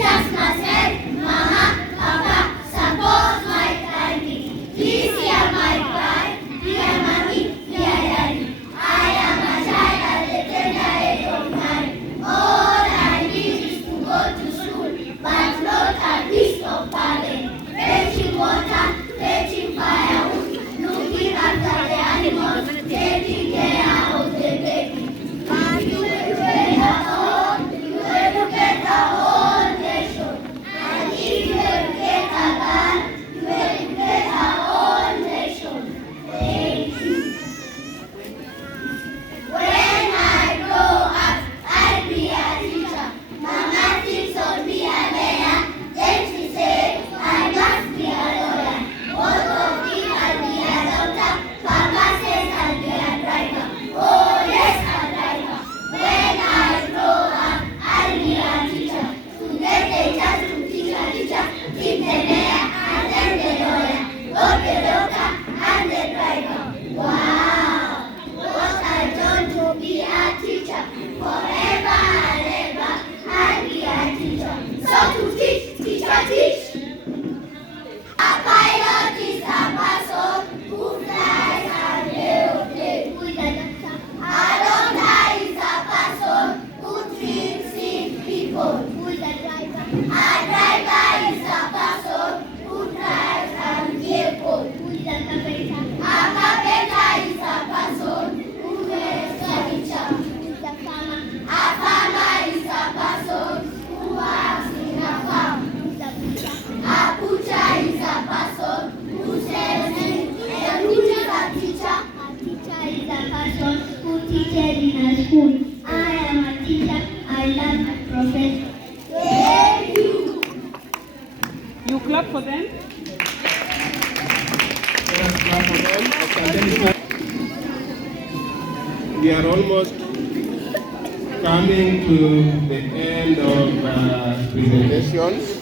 Teachers must help Mama, Papa, support my family. Please hear my cry, dear Mommy, dear Daddy. I am a child at the tender age of 9. All I need is to go to school, but not a piece of talent. Fetching water, fetching firewood, looking after the animals, taking care of the baby. But you educate a home, you educate a whole nation. And if you educate a girl, you educate a whole nation. Thank you. When I grow up, I'll be a teacher. Mama thinks I'll be a lawyer. Then she said, I must be a lawyer. Both of me, I'll be a doctor. Papa says I'll be a driver. Oh yes, a driver. When I grow up, I'll be a teacher. To get a chance to teach a teacher, teach the mayor and then the lawyer, both the doctor and the driver. Wow, what a joy to be a teacher. Forever and ever, I'll be a teacher. So to teach, teacher, teach. A pilot is a person who flies and aeroplane. A doctor is a person who treats sick people. A driver is a person who drives a vehicle. A carpenter is a person who makes furniture. A farmer is a person who works in a farm. A butcher is a person who sells meat. A butcher is a teacher. A teacher is a person who teaches in a school. I am a teacher. I love my profession. Thank you. You clap for them. Let us clap for them. Okay, we are almost coming to the end of presentations.